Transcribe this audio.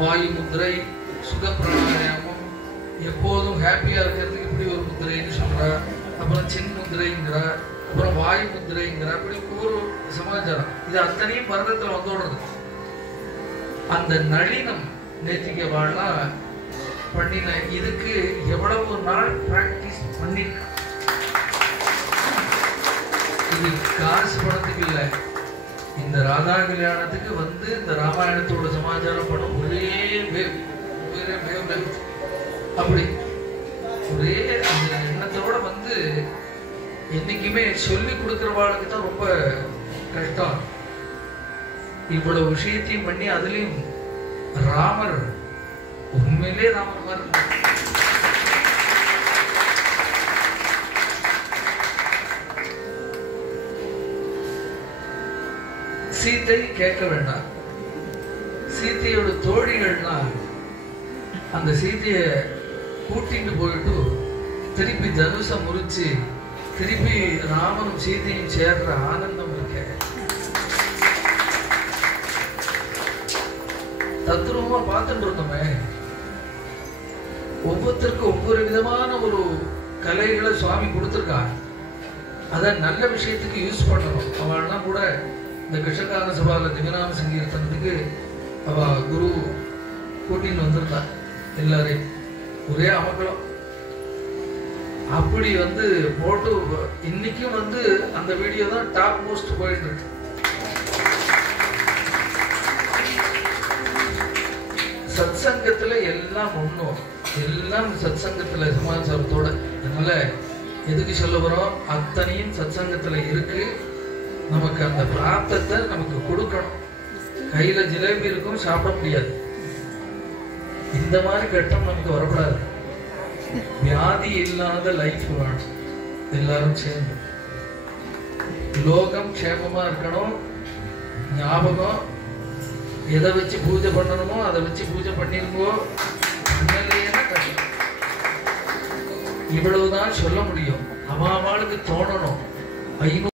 வாயு முத்திரை, சுக பிராணாயாமம், எப்போதும் ஹாப்பியா இருக்கிறதுக்கு இப்படி ஒரு முத்திரைன்னு சொல்றா. அப்புறம் சின் முத்திரைங்கிறா, அப்புறம் வாயு முத்திரைங்கிறா. இப்படி ஒவ்வொரு சமாச்சாரம். இது அத்தனையும் பரதத்துல வந்தோடுறது. அந்த நளினம் நேத்திக்க வாழலாம் பண்ணின இதுக்கு எவ்வளவு நாள் பிராக்டிஸ் பண்ணிருக்க. இது காசு பணத்துக்கு இல்லை. இந்த ராதா கல்யாணத்துக்கு வந்து இந்த ராமாயணத்தோட சமாச்சாரம் படம் ஒரே அப்படி ஒரே அந்த எண்ணத்தோட வந்து என்னைக்குமே சொல்லி கொடுக்கிறவாளுக்கு தான் ரொம்ப கஷ்டம். இவ்வளவு விஷயத்தையும் பண்ணி அதுலயும் ராமர் உண்மையிலே ராமர் மாதிரி சீத்தை கேட்க வேண்டாம். சீத்தையோட தோழிகள்னா அந்த சீத்தைய கூட்டிட்டு போயிட்டு திருப்பி தனுஷ முறிச்சு திருப்பி ராமனும் சீத்தையும் சேர்ற ஆனந்தம் இருக்க தத்ரூபமா பார்த்துட்டு இருந்தோமே. ஒவ்வொருத்தருக்கும் ஒவ்வொரு விதமான ஒரு கலைகளை சுவாமி கொடுத்துருக்காங்க. அத நல்ல விஷயத்துக்கு யூஸ் பண்ணணும். அவள்லாம் கூட இந்த கிருஷ்ணகான சபால திவ்யநாம சங்கீர்த்தனத்துக்கு அவ குரு கூட்டின்னு வந்திருந்தா. எல்லாரையும் ஒரே அமக்களம் அப்படி வந்து போட்டு இன்னைக்கும் வந்து அந்த வீடியோ தான் டாப் மோஸ்ட் போயிட்டு இருக்கு. சத் சங்கத்துல எல்லாம் ஒண்ணும், எல்லாம் சத் சங்கத்துல சமாச்சாரத்தோட. அதனால எதுக்கு சொல்ல வரோம், அத்தனையும் சத் சங்கத்துல இருக்கு. நமக்கு அந்த பிராப்தத்தை நமக்கு கொடுக்கணும். கையில ஜிலேபி இருக்கும், சாப்பிட முடியாது. இந்த மாதிரி கட்டம் நமக்கு வரக்கூடாது. வியாதி இல்லாத லைஃப் வேணும். எல்லாரும் சேர்ந்து லோகம் க்ஷேமமா இருக்கணும். ஞாபகம் எதை வச்சு பூஜை பண்ணணுமோ அதை வச்சு பூஜை பண்ணிருக்கோ. இவ்வளவுதான் சொல்ல முடியும். அவளுக்கு தோணணும்.